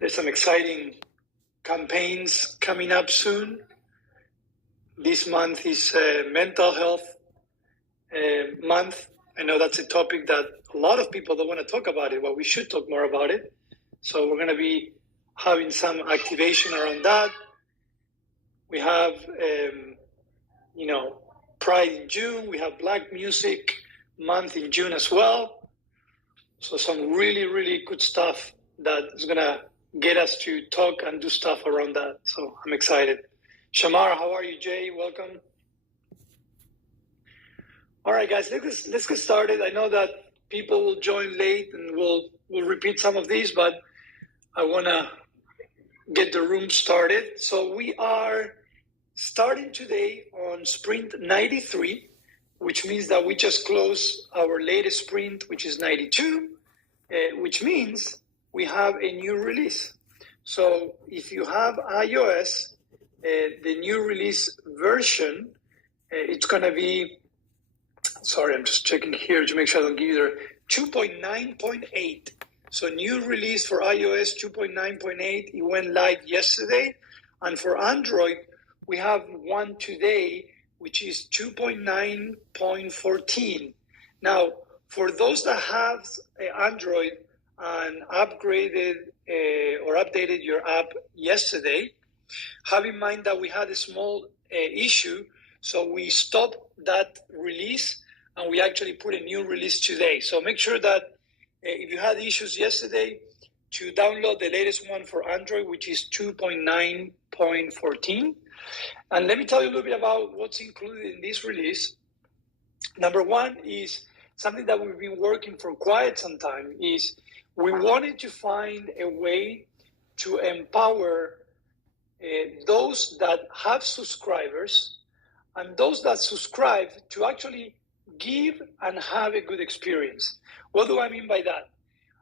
There's some exciting campaigns coming up soon. This month is mental health month. I know that's a topic that a lot of people don't want to talk about it, but we should talk more about it. So we're going to be having some activation around that. We have, Pride in June. We have Black Music Month in June as well. So some really, really good stuff that is going to get us to talk and do stuff around that. So I'm excited. Shamar, how are you? Jay, welcome. All right, guys, let's get started. I know that people will join late and we'll repeat some of these, but I want to get the room started. So we are starting today on sprint 93, which means that we just closed our latest sprint, which is 92, which means we have a new release. So if you have iOS, the new release version, it's going to be, sorry, I'm just checking here to make sure I don't give you the 2.9.8. So new release for iOS 2.9.8. It went live yesterday. And for Android, we have one today, which is 2.9.14. Now, for those that have Android and upgraded or updated your app yesterday, have in mind that we had a small issue. So we stopped that release and we actually put a new release today. So make sure that if you had issues yesterday, to download the latest one for Android, which is 2.9.14. And let me tell you a little bit about what's included in this release. Number one is something that we've been working for quite some time, is we wanted to find a way to empower those that have subscribers and those that subscribe to actually give and have a good experience. What do I mean by that?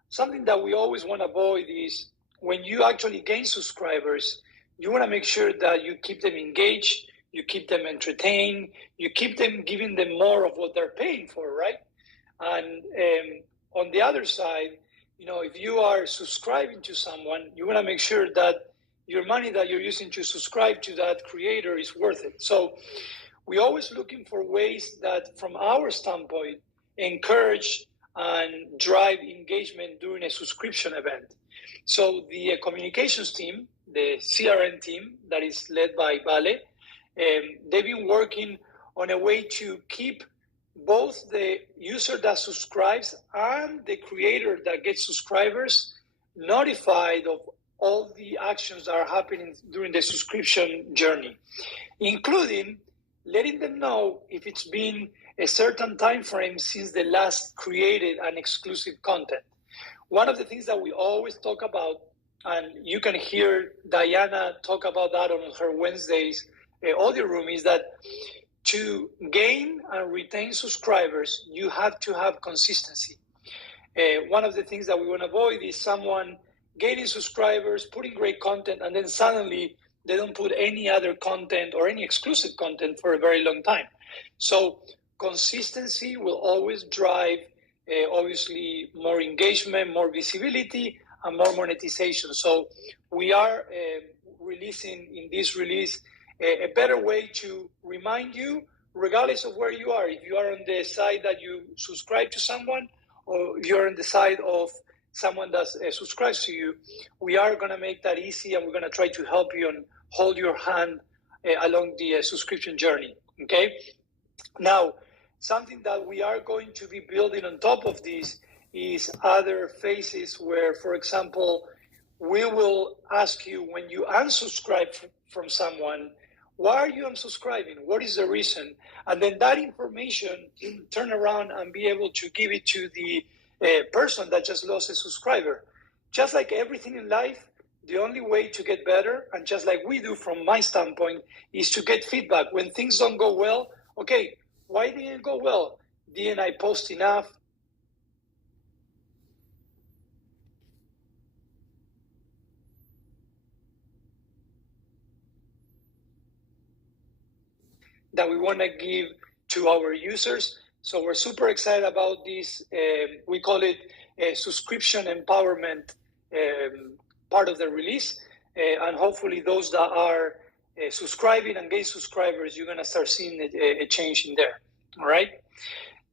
Something that we always want to avoid is when you actually gain subscribers, you want to make sure that you keep them engaged, you keep them entertained, you keep them giving them more of what they're paying for, right? And on the other side, if you are subscribing to someone, you want to make sure that your money that you're using to subscribe to that creator is worth it. So we're always looking for ways that, from our standpoint, encourage and drive engagement during a subscription event. So the communications team, the CRM team that is led by Vale, they've been working on a way to keep both the user that subscribes and the creator that gets subscribers notified of all the actions that are happening during the subscription journey, including letting them know if it's been a certain time frame since they last created an exclusive content. One of the things that we always talk about, and you can hear Diana talk about that on her Wednesdays audio room, is that to gain and retain subscribers, you have to have consistency. One of the things that we want to avoid is someone gaining subscribers, putting great content, and then suddenly they don't put any other content or any exclusive content for a very long time. So consistency will always drive, obviously, more engagement, more visibility, and more monetization. So we are releasing in this release a better way to remind you, regardless of where you are. If you are on the side that you subscribe to someone, or if you're on the side of someone that subscribes to you, we are going to make that easy, and we're going to try to help you and hold your hand along the subscription journey, okay? Now, something that we are going to be building on top of this is other phases where, for example, we will ask you when you unsubscribe from someone, why are you unsubscribing? What is the reason? And then that information, turn around and be able to give it to the person that just lost a subscriber. Just like everything in life, the only way to get better, and just like we do from my standpoint, is to get feedback. When things don't go well, okay, why didn't it go well? Didn't I post enough? That we want to give to our users. So we're super excited about this. We call it a subscription empowerment part of the release. And hopefully those that are subscribing and getting subscribers, you're going to start seeing a change in there. All right.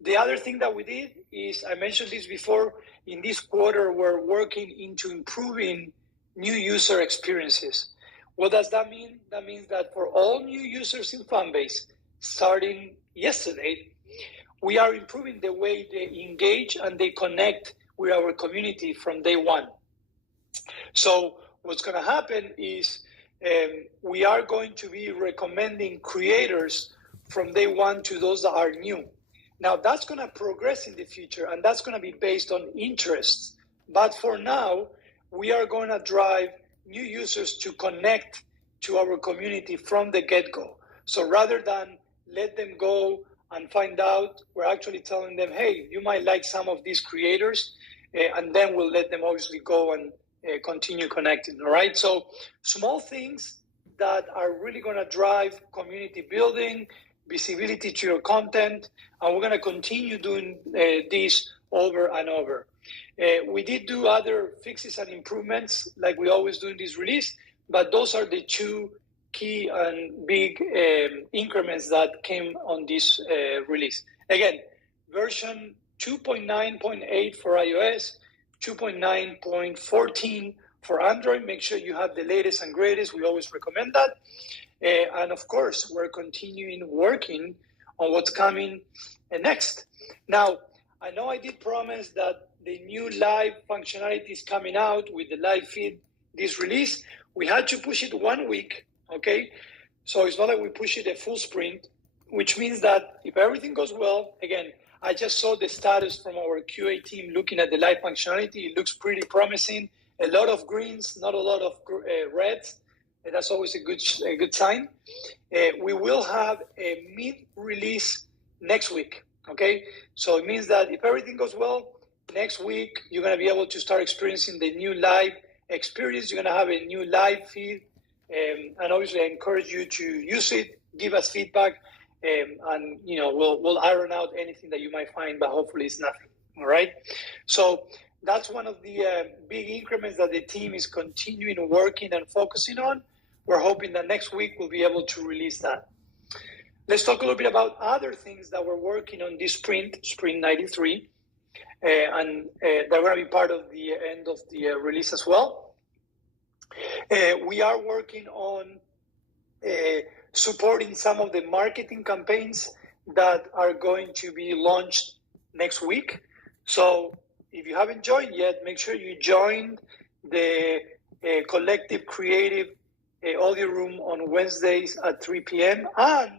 The other thing that we did is, I mentioned this before, in this quarter, we're working into improving new user experiences. What does that mean? That means that for all new users in Fanbase, starting yesterday, we are improving the way they engage and they connect with our community from day one. So what's going to happen is we are going to be recommending creators from day one to those that are new. Now, that's going to progress in the future, and that's going to be based on interests. But for now, we are going to drive new users to connect to our community from the get-go. So rather than let them go and find out, we're actually telling them, hey, you might like some of these creators, and then we'll let them obviously go and continue connecting, all right? So small things that are really going to drive community building, visibility to your content, and we're going to continue doing this over and over. We did do other fixes and improvements like we always do in this release, but those are the two key and big increments that came on this release. Again, version 2.9.8 for iOS, 2.9.14 for Android. Make sure you have the latest and greatest. We always recommend that. And of course, we're continuing working on what's coming next. Now, I know I did promise that the new live functionality is coming out with the live feed this release. We had to push it 1 week, okay? So it's not like we push it a full sprint, which means that if everything goes well, again, I just saw the status from our QA team looking at the live functionality. It looks pretty promising. A lot of greens, not a lot of reds. And that's always a good sign. We will have a mid-release next week, okay? So it means that if everything goes well, next week, you're going to be able to start experiencing the new live experience. You're going to have a new live feed. And obviously, I encourage you to use it, give us feedback, and we'll iron out anything that you might find, but hopefully it's nothing, all right? So that's one of the big increments that the team is continuing working and focusing on. We're hoping that next week we'll be able to release that. Let's talk a little bit about other things that we're working on this sprint 93, and they're going to be part of the end of the release as well. We are working on supporting some of the marketing campaigns that are going to be launched next week. So if you haven't joined yet, make sure you join the Collective Creative Audio Room on Wednesdays at 3 p.m. and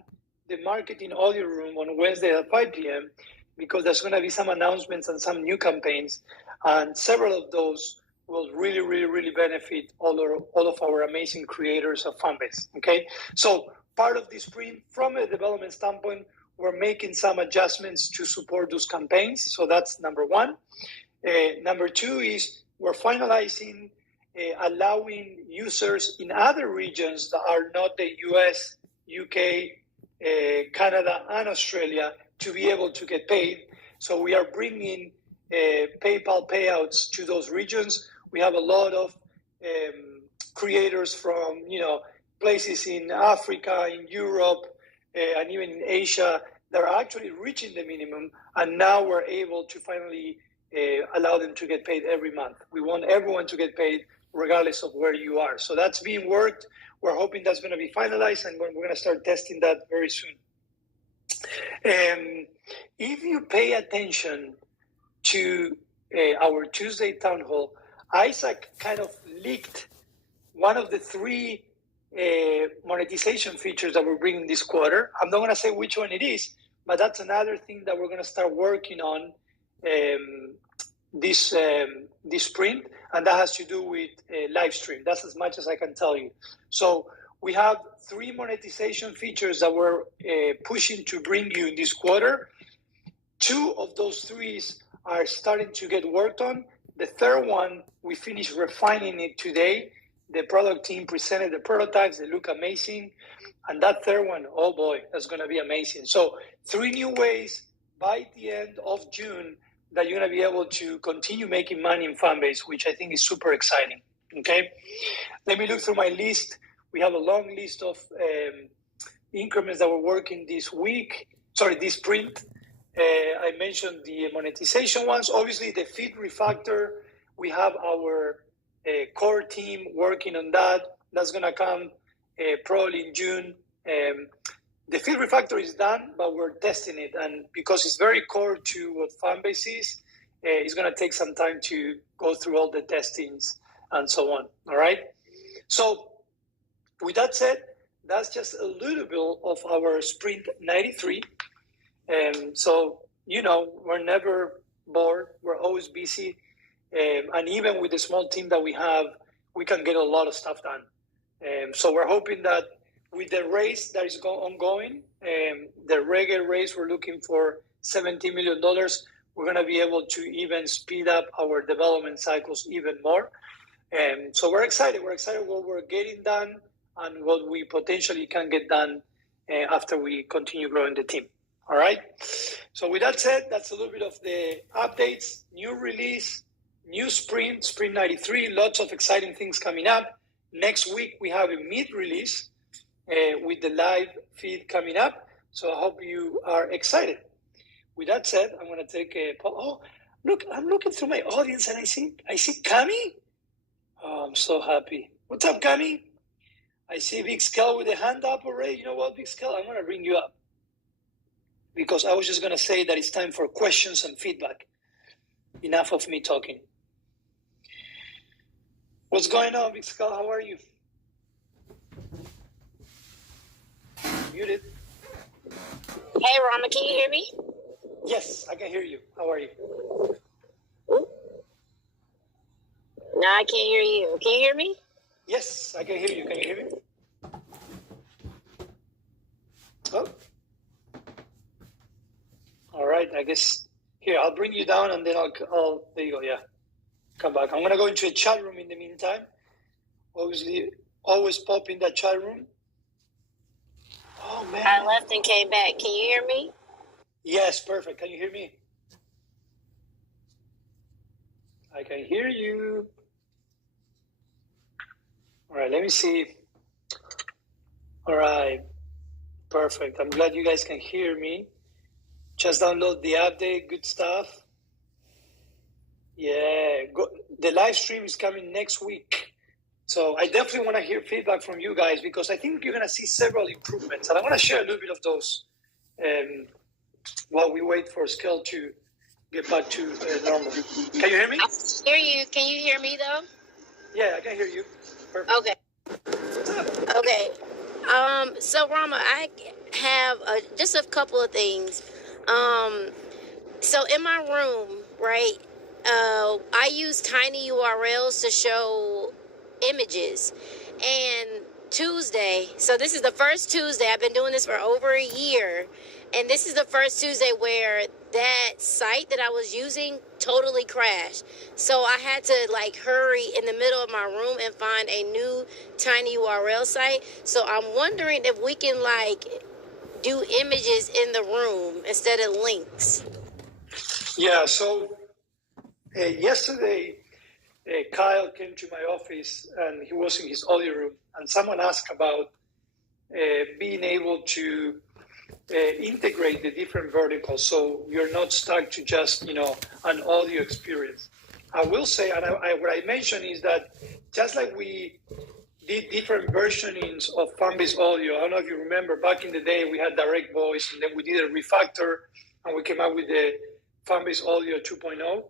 the Marketing Audio Room on Wednesday at 5 p.m. because there's going to be some announcements and some new campaigns, and several of those will really, really, really benefit all of our amazing creators of Fanbase, okay? So part of this sprint, from a development standpoint, we're making some adjustments to support those campaigns. So that's number one. Number two is we're finalizing allowing users in other regions that are not the US, UK, Canada, and Australia to be able to get paid. So we are bringing PayPal payouts to those regions. We have a lot of creators from places in Africa, in Europe, and even in Asia that are actually reaching the minimum, and now we're able to finally allow them to get paid every month. We want everyone to get paid regardless of where you are. So that's being worked. We're hoping that's going to be finalized, and we're going to start testing that very soon. If you pay attention to our Tuesday town hall, Isaac kind of leaked one of the three monetization features that we're bringing this quarter. I'm not going to say which one it is, but that's another thing that we're going to start working on this sprint, and that has to do with live stream. That's as much as I can tell you. So we have three monetization features that we're pushing to bring you in this quarter. Two of those threes are starting to get worked on. The third one, we finished refining it today. The product team presented the prototypes. They look amazing. And that third one, oh boy, that's going to be amazing. So 3 new ways by the end of June that you're going to be able to continue making money in Fanbase, which I think is super exciting. Okay, let me look through my list. We have a long list of increments that we're working this sprint. I mentioned the monetization ones. Obviously, the feed refactor, we have our core team working on that. That's going to come probably in June. The feed refactor is done, but we're testing it. And because it's very core to what Fanbase is, it's going to take some time to go through all the testings and so on. All right. So with that said, that's just a little bit of our Sprint 93. So, we're never bored. We're always busy. And even with the small team that we have, we can get a lot of stuff done. So we're hoping that with the race that is ongoing, the regular race, we're looking for $17 million. We're going to be able to even speed up our development cycles even more. So we're excited. We're excited what we're getting done and what we potentially can get done after we continue growing the team. All right. So with that said, that's a little bit of the updates, new release, new sprint 93, lots of exciting things coming up. Next week, we have a mid-release with the live feed coming up. So I hope you are excited. With that said, I'm going to take a poll. Oh, look, I'm looking through my audience and I see Cami. Oh, I'm so happy. What's up, Cami? I see Big Skull with a hand up already. You know what, Big Skull? I'm going to bring you up, because I was just going to say that it's time for questions and feedback. Enough of me talking. What's going on, Big Skull? How are you? Muted. Hey, Rama, can you hear me? Yes, I can hear you. How are you? No, I can't hear you. Can you hear me? Yes, I can hear you. Can you hear me? Oh. All right, I guess. Here, I'll bring you down and then I'll there you go, yeah. Come back. I'm going to go into a chat room in the meantime. Obviously, always pop in that chat room. Oh, man. I left and came back. Can you hear me? Yes, perfect. Can you hear me? I can hear you. All right, let me see. All right, perfect. I'm glad you guys can hear me. Just download the update. Good stuff. Yeah, the live stream is coming next week. So I definitely want to hear feedback from you guys, because I think you're going to see several improvements. And I want to share a little bit of those while we wait for Scale to get back to normal. Can you hear me? I hear you. Can you hear me, though? Yeah, I can hear you. Perfect. Okay. Okay. So, Rama, I have just a couple of things. So in my room, right, I use tiny URLs to show images. And Tuesday, so this is the first Tuesday, I've been doing this for over a year, and this is the first Tuesday where that site that I was using totally crashed. So I had to hurry in the middle of my room and find a new tiny URL site. So I'm wondering if we can do images in the room instead of links. Yeah, so yesterday, Kyle came to my office and he was in his audio room, and someone asked about being able to integrate the different verticals so you're not stuck to just, an audio experience. I will say, and what I mentioned is that just like we did different versionings of Fanbase Audio, I don't know if you remember, back in the day we had direct voice, and then we did a refactor and we came out with the Fanbase Audio 2.0.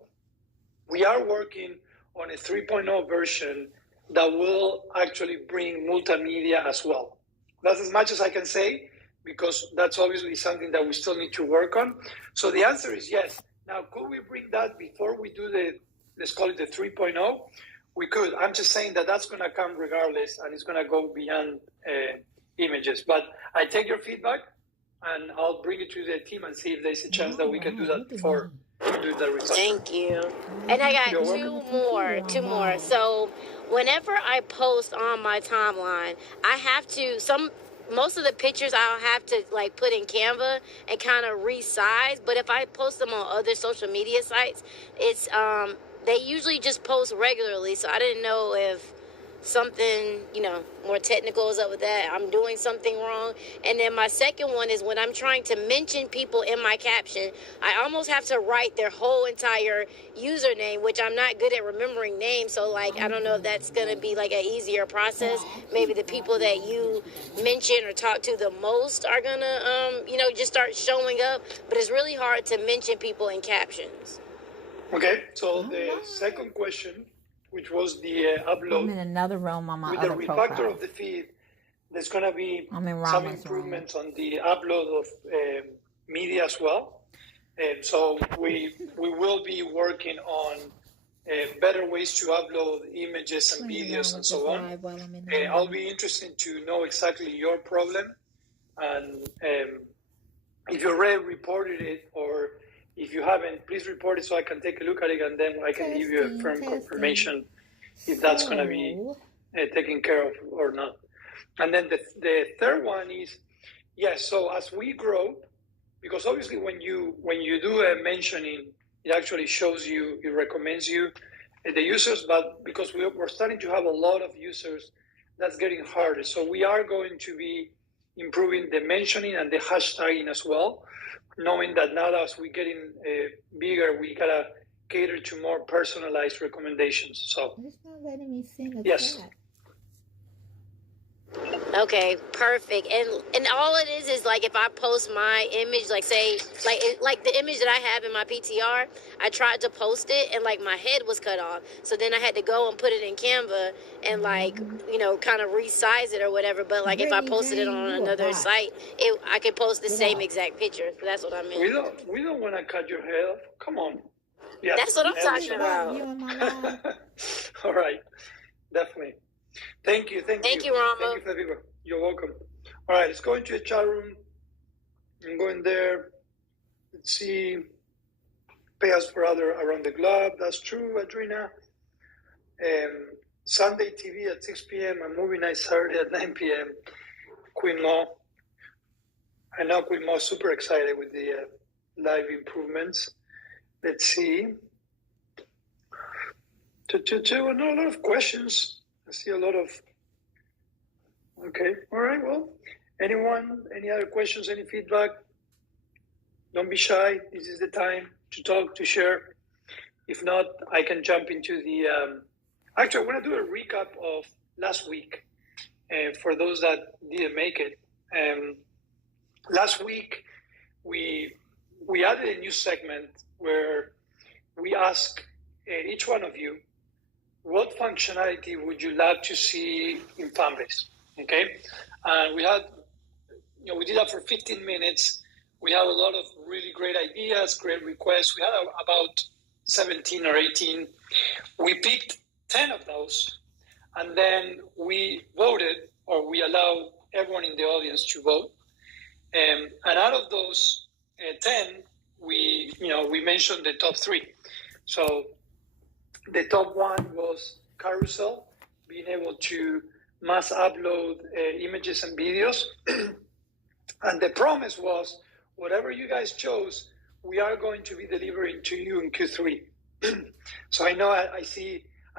We are working on a 3.0 version that will actually bring multimedia as well. That's as much as I can say, because that's obviously something that we still need to work on. So the answer is yes. Now, could we bring that before we do let's call it the 3.0? We could. I'm just saying that that's going to come regardless, and it's going to go beyond images. But I take your feedback, and I'll bring it to the team and see if there's a chance that we can do that before we do the refactor. Thank you. And I got two more. So whenever I post on my timeline, I have to, most of the pictures I'll have to put in Canva and kind of resize. But if I post them on other social media sites, it's they usually just post regularly, so I didn't know if something, more technical is up with that. I'm doing something wrong. And then my second one is when I'm trying to mention people in my caption, I almost have to write their whole entire username, which I'm not good at remembering names. So, like, I don't know if that's going to be like an easier process. Maybe the people that you mention or talk to the most are going to, just start showing up. But it's really hard to mention people in captions. Okay, so the second question, which was the upload. I'm in another room on my with other the refactor profile. of the feed, there's going to be I'm in some Rama's improvements on the upload of media as well. And so we will be working on better ways to upload images and videos and so on. I'll be interested to know exactly your problem, and if you already reported it, or if you haven't, please report it so I can take a look at it, and then I can give you a firm confirmation if that's going to be taken care of or not. And then the third one is, yes, so as we grow, because obviously when you do a mentioning, it actually shows you, it recommends you the users, but because we're starting to have a lot of users, that's getting harder. So we are going to be improving the mentioning and the hashtagging as well, knowing that now as we're getting bigger, we gotta cater to more personalized recommendations. So It's not letting me send a yes. chat. Okay, perfect. And all it is like if I post my image, like say, like the image that I have in my PTR, I tried to post it and like my head was cut off. So then I had to go and put it in Canva and kind of resize it or whatever. But like if I posted it on another site, I could post the same exact picture. So that's what I meant. We don't want to cut your head off. Come on. Yeah. That's what I'm talking about. You on my live? All right. Definitely. Thank you, Rama. Thank you, Flavio. You're welcome. All right, let's go into a chat room. I'm going there. Let's see. Pay us for other around the globe. That's true, Adrina. Sunday TV at 6 p.m. and movie night Saturday at 9 p.m. Queen Mo. I know Queen Mo is super excited with the live improvements. Let's see. I know a lot of questions. I see a lot of. Okay. All right. Well, anyone, any other questions, any feedback? Don't be shy. This is the time to talk, to share. If not, I can jump into the. Actually, I want to do a recap of last week for those that didn't make it. Last week, we added a new segment where we ask each one of you, what functionality would you like to see in Fanbase? Okay, and we had, we did that for 15 minutes. We had a lot of really great ideas, great requests. We had about 17 or 18. We picked 10 of those, and then we voted, or we allowed everyone in the audience to vote. And out of those 10, we mentioned the top 3. So the top one was carousel, being able to mass upload images and videos. And the promise was, whatever you guys chose, we are going to be delivering to you in Q3. So I know I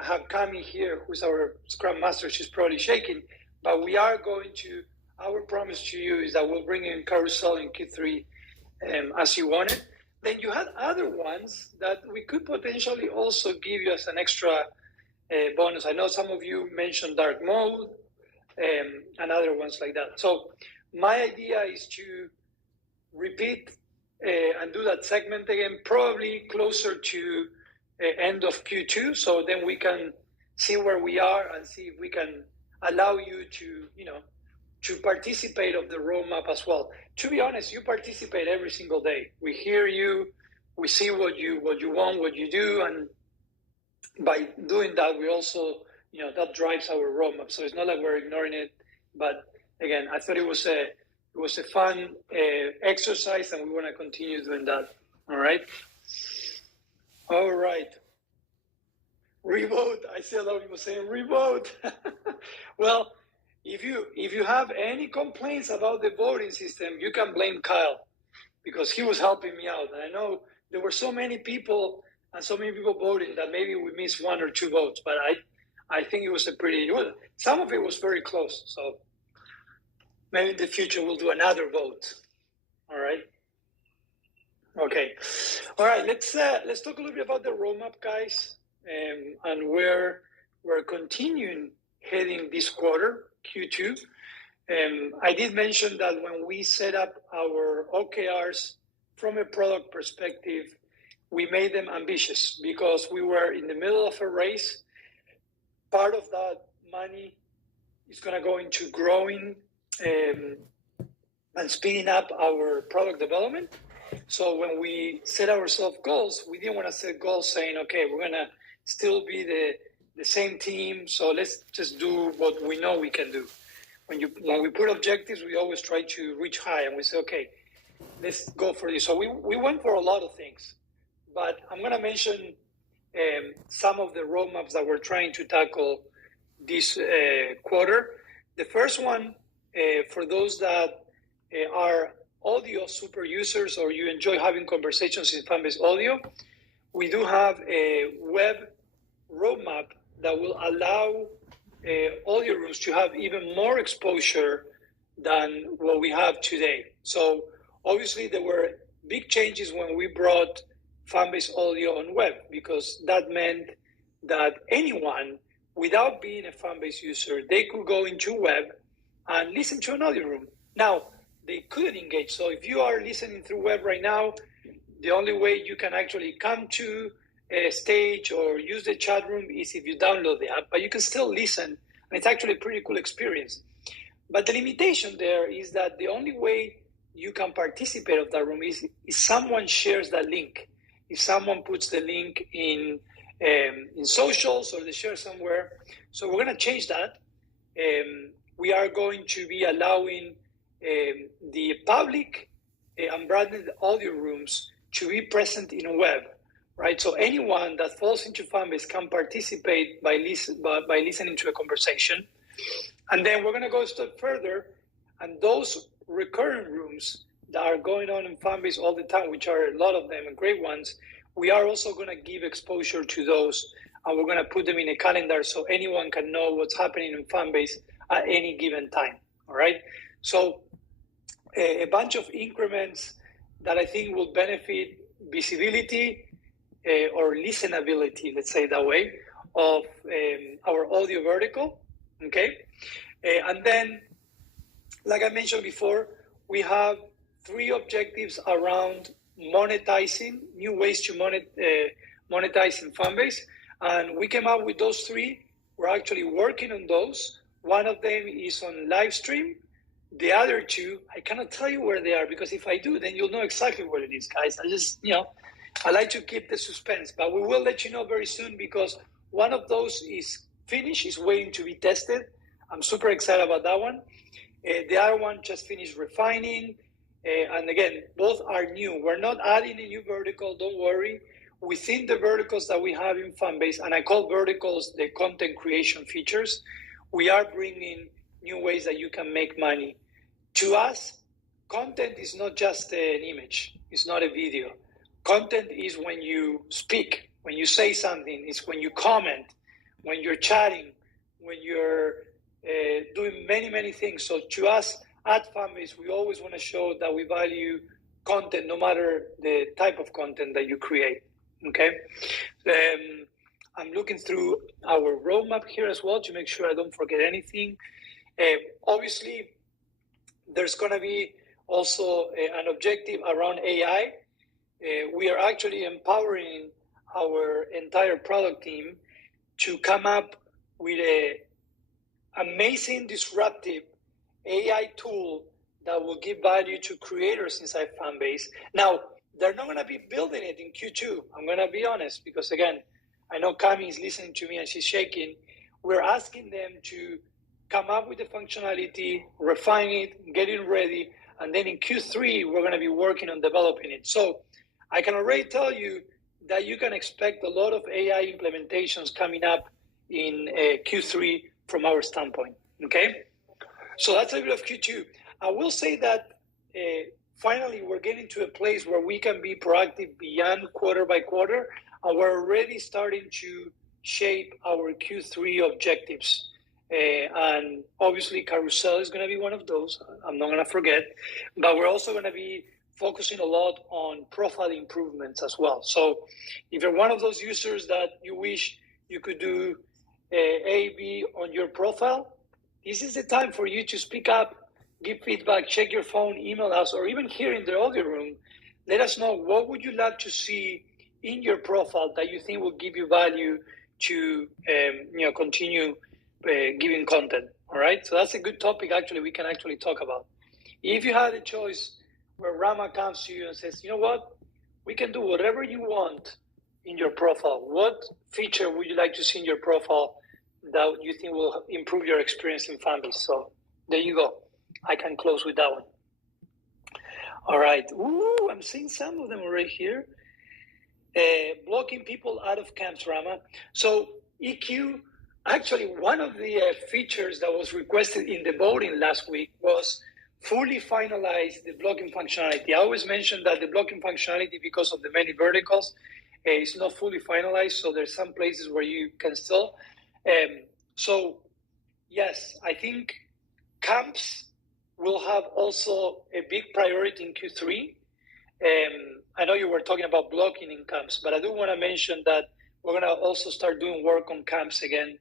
have Cami here, who's our Scrum Master. She's probably shaking, but we are going to, our promise to you is that we'll bring in carousel in Q3 as you wanted. Then you had other ones that we could potentially also give you as an extra bonus. I know some of you mentioned dark mode and other ones like that. So my idea is to repeat and do that segment again, probably closer to end of Q2. So then we can see where we are and see if we can allow you to, to participate of the roadmap as well. To be honest, you participate every single day. We hear you, we see what you want, what you do, and by doing that, we also, that drives our roadmap. So it's not like we're ignoring it, but again, I thought it was a fun exercise, and we want to continue doing that. All right. All right. Revote. I see a lot of people saying revote. Well, if you have any complaints about the voting system, you can blame Kyle, because he was helping me out. And I know there were so many people and so many people voted that maybe we missed 1 or 2 votes, but I think it was some of it was very close. So maybe in the future we'll do another vote. All right. Okay. All right. Let's talk a little bit about the roadmap, guys, and where we're continuing heading this quarter, Q2. I did mention that when we set up our OKRs from a product perspective, we made them ambitious because we were in the middle of a race. Part of that money is going to go into growing and speeding up our product development. So when we set ourselves goals, we didn't want to set goals saying, okay, we're going to still be the same team, so let's just do what we know we can do. When we put objectives, we always try to reach high, and we say, okay, let's go for this. So we went for a lot of things, but I'm going to mention some of the roadmaps that we're trying to tackle this quarter. The first one, for those that are audio super users or you enjoy having conversations in fan-based audio, we do have a web roadmap that will allow audio rooms to have even more exposure than what we have today. So obviously there were big changes when we brought fan-based audio on web, because that meant that anyone without being a fan-based user, they could go into web and listen to an audio room. Now, they couldn't engage. So if you are listening through web right now, the only way you can actually come to a stage or use the chat room is if you download the app, but you can still listen, and it's actually a pretty cool experience. But the limitation there is that the only way you can participate of that room is if someone shares that link. If someone puts the link in socials or they share somewhere. So we're going to change that. We are going to be allowing the public and branded audio rooms to be present in web, right? So anyone that falls into Fanbase can participate by listening to a conversation. And then we're going to go a step further, and those recurring rooms that are going on in Fanbase all the time, which are a lot of them and great ones, we are also going to give exposure to those, and we're going to put them in a calendar so anyone can know what's happening in Fanbase at any given time, all right? So a bunch of increments that I think will benefit visibility or listenability, let's say that way, of our audio vertical, okay? And then, like I mentioned before, we have 3 objectives around monetizing, new ways to monetize in Fanbase. And we came up with those 3. We're actually working on those. One of them is on live stream. The other 2, I cannot tell you where they are, because if I do, then you'll know exactly what it is, guys. I like to keep the suspense, but we will let you know very soon, because one of those is finished, is waiting to be tested. I'm super excited about that one. The other one just finished refining. And again, both are new. We're not adding a new vertical, don't worry. Within the verticals that we have in Fanbase, and I call verticals the content creation features, we are bringing new ways that you can make money. To us, content is not just an image. It's not a video. Content is when you speak, when you say something. It's when you comment, when you're chatting, when you're doing many, many things. So to us, at Fanbase, we always want to show that we value content, no matter the type of content that you create, okay? I'm looking through our roadmap here as well to make sure I don't forget anything. Obviously, there's going to be also an objective around AI. We are actually empowering our entire product team to come up with an amazing, disruptive AI tool that will give value to creators inside Fanbase. Now, they're not going to be building it in Q2. I'm going to be honest, because again, I know Cami is listening to me and she's shaking. We're asking them to come up with the functionality, refine it, get it ready, and then in Q3, we're going to be working on developing it. So I can already tell you that you can expect a lot of AI implementations coming up in Q3 from our standpoint, okay? So that's a bit of Q2. I will say that finally we're getting to a place where we can be proactive beyond quarter by quarter, and we're already starting to shape our Q3 objectives. And obviously, carousel is going to be one of those. I'm not going to forget, but we're also going to be focusing a lot on profile improvements as well. So if you're one of those users that you wish you could do A/B on your profile, this is the time for you to speak up, give feedback, check your phone, email us, or even here in the audio room. Let us know what would you like to see in your profile that you think will give you value to continue giving content. All right, so that's a good topic. Actually, we can actually talk about. If you had a choice where Rama comes to you and says, you know what, we can do whatever you want in your profile. What feature would you like to see in your profile that you think will improve your experience in Fanbase? So there you go. I can close with that one. All right. Ooh, I'm seeing some of them right here. Blocking people out of camps, Rama. So EQ, actually, one of the features that was requested in the voting last week was fully finalize the blocking functionality. I always mention that the blocking functionality, because of the many verticals, is not fully finalized. So there's some places where you can still. So yes, I think camps will have also a big priority in Q3. I know you were talking about blocking in camps, but I do want to mention that we're going to also start doing work on camps again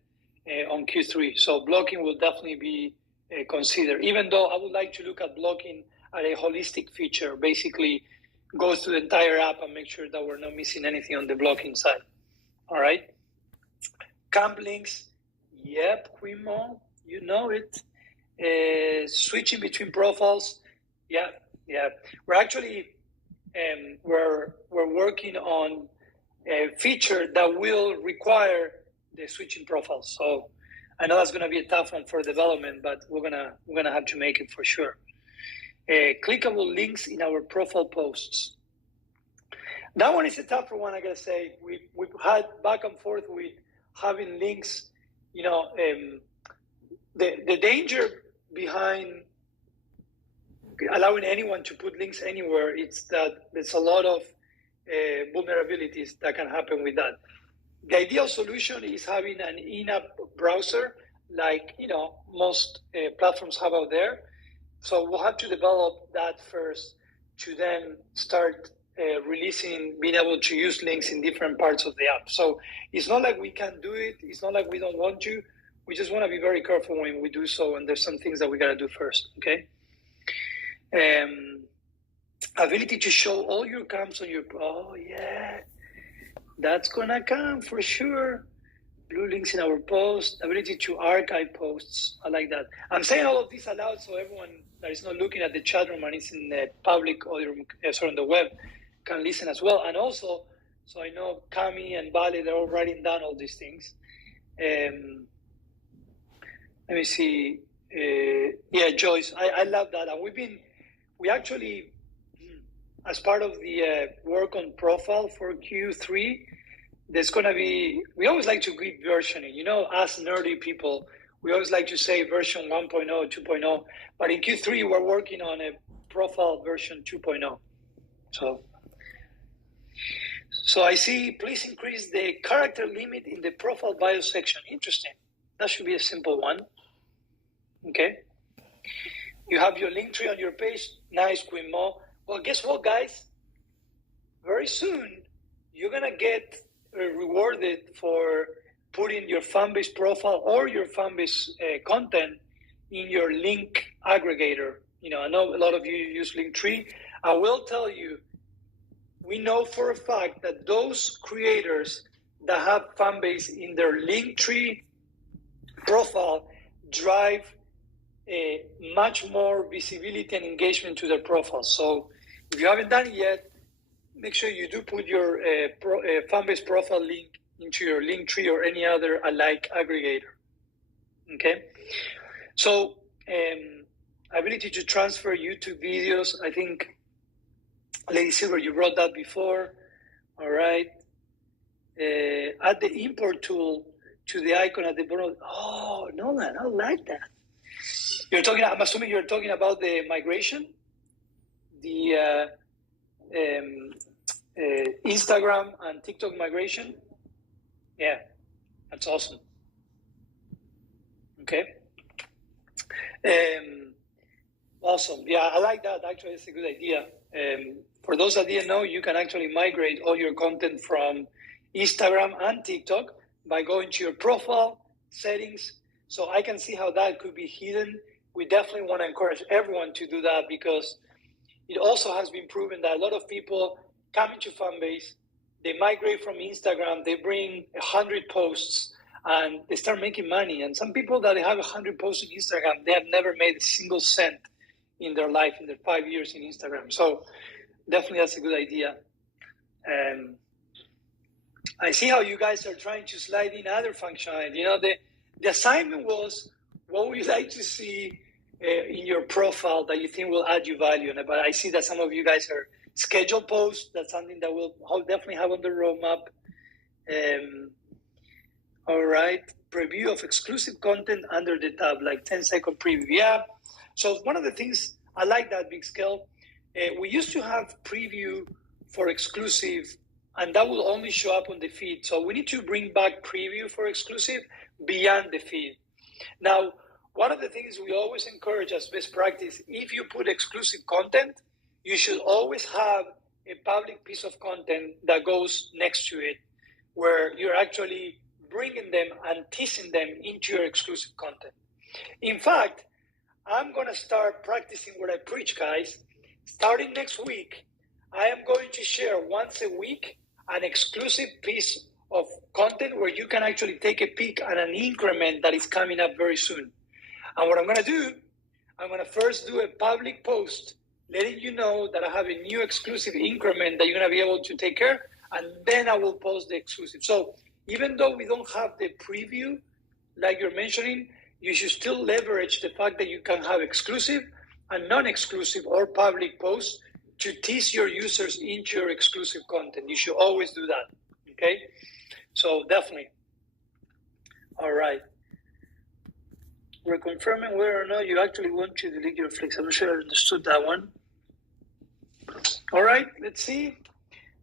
on Q3. So blocking will definitely be considered, even though I would like to look at blocking at a holistic feature, basically goes through the entire app and make sure that we're not missing anything on the blocking side. All right. Camp links. Yep, Quimo, you know it. Switching between profiles. Yeah. We're actually we're working on a feature that will require the switching profiles. So I know that's going to be a tough one for development, but we're gonna have to make it for sure. Clickable links in our profile posts. That one is a tougher one, I gotta say. We've had back and forth with having links. The danger behind allowing anyone to put links anywhere, it's that there's a lot of vulnerabilities that can happen with that. The ideal solution is having an in-app browser, like most platforms have out there. So we'll have to develop that first to then start releasing, being able to use links in different parts of the app. So it's not like we can't do it. It's not like we don't want to. We just want to be very careful when we do so, and there's some things that we got to do first, okay? Ability to show all your camps on your... Oh, yeah. That's going to come for sure. Blue links in our post. Ability to archive posts. I like that. I'm saying all of this aloud so everyone that is not looking at the chat room and is in the public audio room, on the web, can listen as well. And also, so I know Cami and Vale, they're all writing down all these things. Let me see. Yeah, Joyce, I love that. And we actually, as part of the work on profile for Q3, there's going to be, we always like to give versioning. Us nerdy people, we always like to say version 1.0, 2.0. But in Q3, we're working on a profile version 2.0. So I see, please increase the character limit in the profile bio section. Interesting. That should be a simple one. Okay. You have your link tree on your page. Nice, Queen Mo. Well, guess what, guys? Very soon, you're going to get rewarded for putting your Fanbase profile or your Fanbase content in your link aggregator. I know a lot of you use Linktree. I will tell you, we know for a fact that those creators that have Fanbase in their Linktree profile drive much more visibility and engagement to their profile. So if you haven't done it yet, make sure you do put your Fanbase profile link into your Linktree or any other alike aggregator. Okay? So ability to transfer YouTube videos, I think, Lady Silver, you brought that before. All right. Add the import tool to the icon at the bottom. Oh, Nolan, I like that. I'm assuming you're talking about the migration, the Instagram and TikTok migration. Yeah, that's awesome. Okay. Awesome. Yeah, I like that. Actually, it's a good idea. For those that didn't know, you can actually migrate all your content from Instagram and TikTok by going to your profile settings. So I can see how that could be hidden. We definitely want to encourage everyone to do that because it also has been proven that a lot of people come into Fanbase, they migrate from Instagram, they bring 100 posts, and they start making money. And some people that have 100 posts on Instagram, they have never made a single cent in their life in their 5 years in Instagram. So definitely that's a good idea. I see how you guys are trying to slide in other functionality. You know, the assignment was, what would you like to see in your profile that you think will add you value? But I see that some of you guys are scheduled posts. That's something that we'll definitely have on the roadmap. All right, preview of exclusive content under the tab, like 10-second preview. Yeah. So one of the things I like that, Big Scale, we used to have preview for exclusive, and that will only show up on the feed. So we need to bring back preview for exclusive beyond the feed. Now, one of the things we always encourage as best practice, if you put exclusive content, you should always have a public piece of content that goes next to it, where you're actually bringing them and teasing them into your exclusive content. In fact, I'm going to start practicing what I preach, guys. Starting next week, I am going to share once a week an exclusive piece of content where you can actually take a peek at an increment that is coming up very soon. And what I'm going to do, I'm going to first do a public post letting you know that I have a new exclusive increment that you're going to be able to take care, and then I will post the exclusive. So even though we don't have the preview like you're mentioning, you should still leverage the fact that you can have exclusive and non-exclusive or public posts to tease your users into your exclusive content. You should always do that, okay? So definitely. All right. We're confirming whether or not you actually want to delete your flicks. I'm not sure I understood that one. All right, let's see.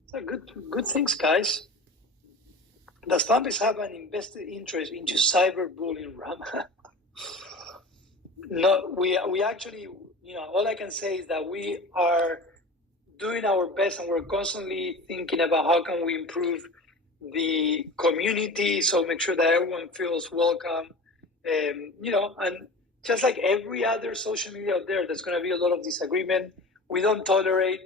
So good things, guys. Does Fanbase have an invested interest into cyberbullying, Rama? No, we actually, all I can say is that we are doing our best, and we're constantly thinking about how can we improve the community, so make sure that everyone feels welcome. And just like every other social media out there, there's going to be a lot of disagreement. We don't tolerate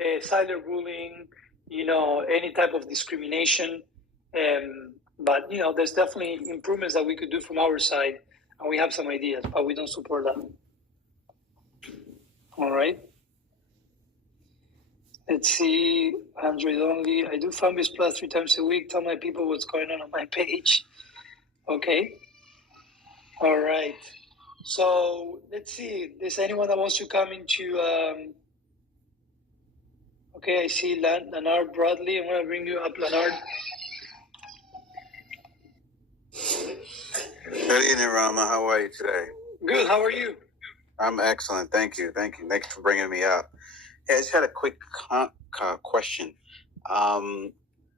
cyberbullying, any type of discrimination. But there's definitely improvements that we could do from our side, and we have some ideas, but we don't support them. All right. Let's see. Android only. I do Fanbase Plus 3 times a week. Tell my people what's going on my page. Okay. All right. So let's see. Is anyone that wants to come into? Okay, I see Leonard Bradley. I'm going to bring you up, Leonard. Good evening, Rama. How are you today? Good. How are you? I'm excellent. Thank you. Thanks for bringing me up. Hey, I just had a quick question.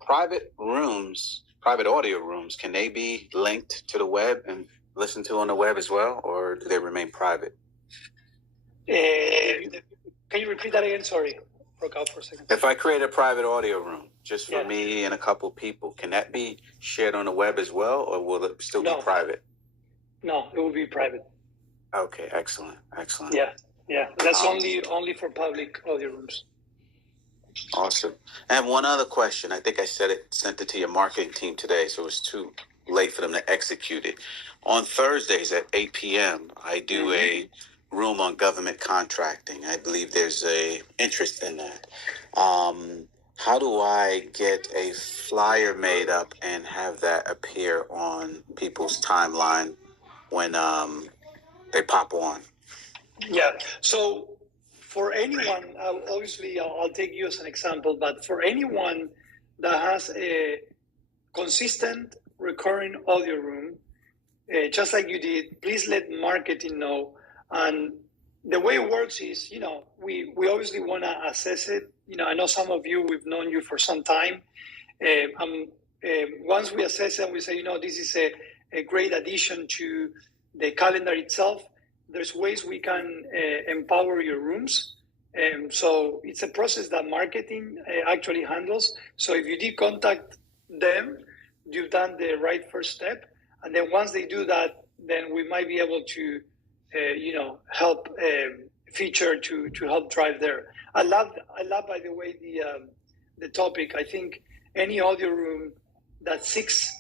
Private audio rooms, can they be linked to the web and listened to on the web as well, or do they remain private? Can you repeat that again? Sorry, broke out for a second. If I create a private audio room just for me and a couple people, can that be shared on the web as well, or will it still be private? No, it will be private. Okay, excellent. Yeah. That's only for public audio rooms. Awesome. I have one other question. I think I sent it to your marketing team today, so it was too late for them to execute it. On Thursdays at 8 p.m., I do a room on government contracting. I believe there's a interest in that. How do I get a flyer made up and have that appear on people's timeline when they pop on? Yeah. So for anyone, obviously, I'll take you as an example, but for anyone that has a consistent recurring audio room, just like you did, please let marketing know. And the way it works is, we obviously want to assess it. I know some of you, we've known you for some time. Once we assess it, we say, this is a great addition to the calendar itself. There's ways we can empower your rooms. So it's a process that marketing actually handles. So if you did contact them, you've done the right first step. And then once they do that, then we might be able to, help feature to help drive there. I love, by the way, the topic. I think any audio room that seeks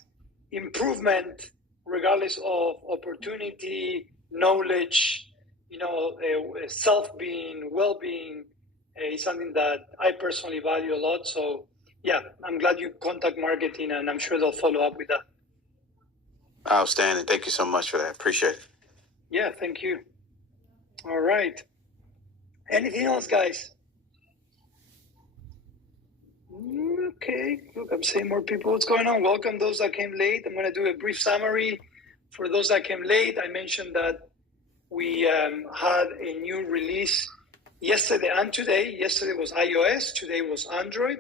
improvement, regardless of opportunity, knowledge, self-being, well-being, is something that I personally value a lot. So, yeah, I'm glad you contact marketing, and I'm sure they'll follow up with that. Outstanding. Thank you so much for that. Appreciate it. Yeah, thank you. All right. Anything else, guys? Okay. Look, I'm seeing more people. What's going on? Welcome those that came late. I'm going to do a brief summary for those that came late. I mentioned that we had a new release yesterday and today. Yesterday was iOS. Today was Android.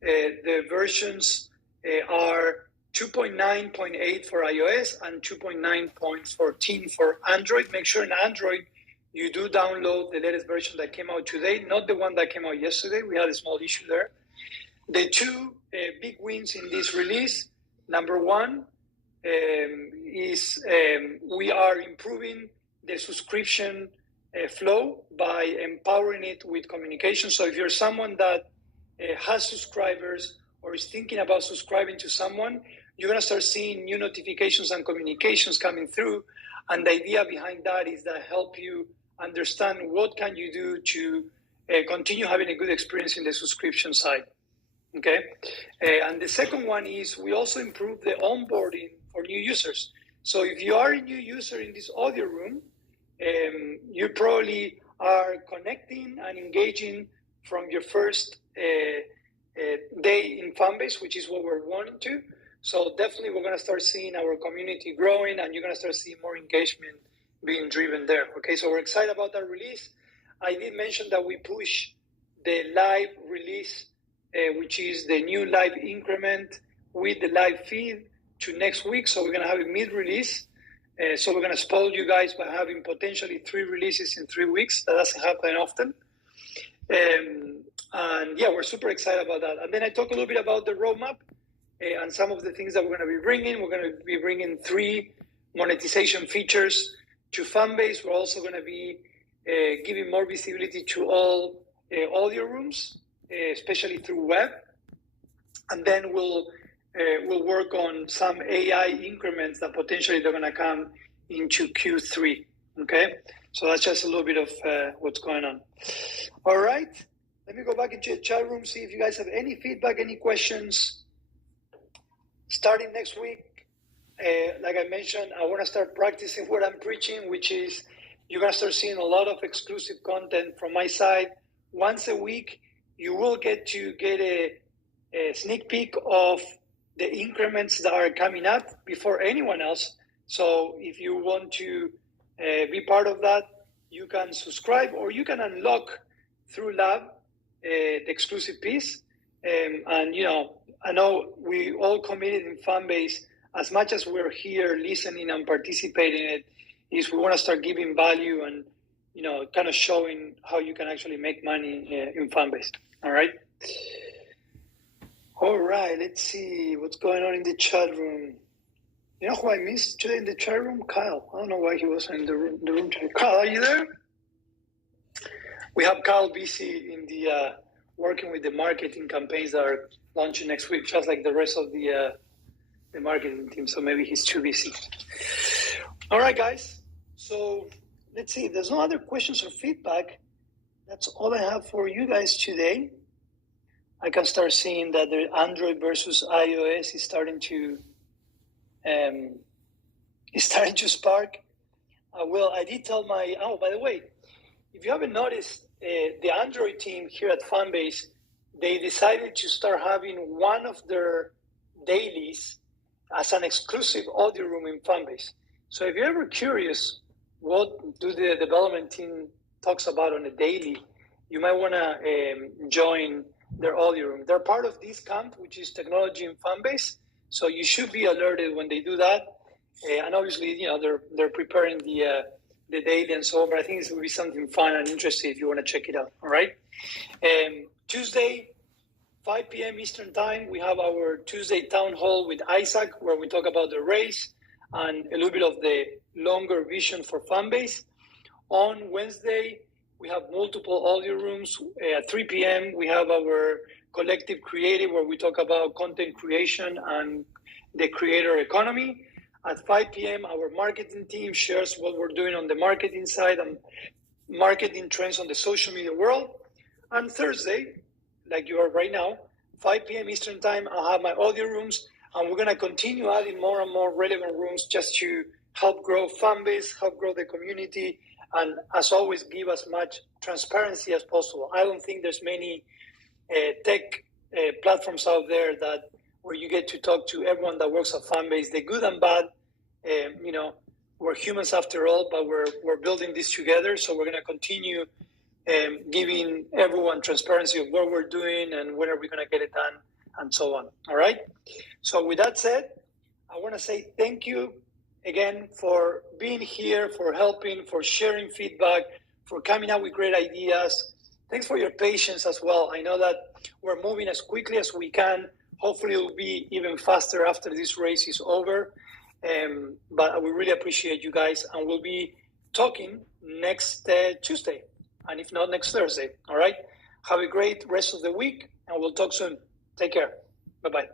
The versions are 2.9.8 for iOS and 2.9.14 for Android. Make sure in Android you do download the latest version that came out today, not the one that came out yesterday. We had a small issue there. The two big wins in this release, number one, is we are improving the subscription flow by empowering it with communication. So if you're someone that has subscribers or is thinking about subscribing to someone, you're going to start seeing new notifications and communications coming through. And the idea behind that is that help you understand what can you do to continue having a good experience in the subscription side. Okay. And the second one is we also improve the onboarding for new users. So if you are a new user in this audio room, you probably are connecting and engaging from your first day in Fanbase, which is what we're wanting to. So definitely we're going to start seeing our community growing, and you're going to start seeing more engagement being driven there. Okay, so we're excited about that release. I did mention that we push the live release, which is the new live increment with the live feed, to next week. So we're going to have a mid-release. So we're going to spoil you guys by having potentially 3 releases in 3 weeks. That doesn't happen often. And yeah, we're super excited about that. And then I talk a little bit about the roadmap and some of the things that we're going to be bringing. We're going to be bringing 3 monetization features to Fanbase. We're also going to be giving more visibility to all audio rooms, especially through web. And then we'll work on some AI increments that potentially they're going to come into Q3. Okay, so that's just a little bit of what's going on. All right, let me go back into the chat room, see if you guys have any feedback, any questions. Starting next week, like I mentioned, I want to start practicing what I'm preaching, which is you're going to start seeing a lot of exclusive content from my side. Once a week, you will get a sneak peek of the increments that are coming up before anyone else. So if you want to be part of that, you can subscribe, or you can unlock through Lab the exclusive piece. And I know we all committed in Fanbase, as much as we're here listening and participating in it, is we want to start giving value and kind of showing how you can actually make money in Fanbase. All right. All right, let's see what's going on in the chat room. You know who I missed today in the chat room? Kyle. I don't know why he wasn't in the room today. Kyle, are you there? We have Kyle busy in the working with the marketing campaigns that are launching next week, just like the rest of the marketing team. So maybe he's too busy. All right, guys. So let's see. If there's no other questions or feedback, that's all I have for you guys today. I can start seeing that the Android versus iOS is starting to spark. I did tell by the way, if you haven't noticed, the Android team here at Fanbase, they decided to start having one of their dailies as an exclusive audio room in Fanbase. So if you're ever curious, what do the development team talks about on a daily, you might want to join their audio room. They're part of this camp, which is technology and fan base. So you should be alerted when they do that. And obviously, they're preparing the daily and so on. But I think this will be something fun and interesting if you want to check it out. All right. Tuesday, 5 p.m. Eastern Time, we have our Tuesday town hall with Isaac, where we talk about the race and a little bit of the longer vision for Fanbase. On Wednesday, we have multiple audio rooms. At 3 p.m., we have our collective creative, where we talk about content creation and the creator economy. At 5 p.m., our marketing team shares what we're doing on the marketing side and marketing trends on the social media world. And Thursday, like you are right now, 5 p.m. Eastern Time, I'll have my audio rooms, and we're going to continue adding more and more relevant rooms just to help grow Fanbase, help grow the community, and as always, give as much transparency as possible. I don't think there's many tech platforms out there that where you get to talk to everyone that works at Fanbase, the good and bad. We're humans after all, but we're building this together. So we're going to continue giving everyone transparency of what we're doing and when are we going to get it done and so on. All right. So with that said, I want to say thank you again for being here, for helping, for sharing feedback, for coming up with great ideas. Thanks for your patience as well. I know that we're moving as quickly as we can. Hopefully it will be even faster after this race is over. But we really appreciate you guys, and we'll be talking next Tuesday, and if not, next Thursday. All right. Have a great rest of the week, and we'll talk soon. Take care. Bye-bye.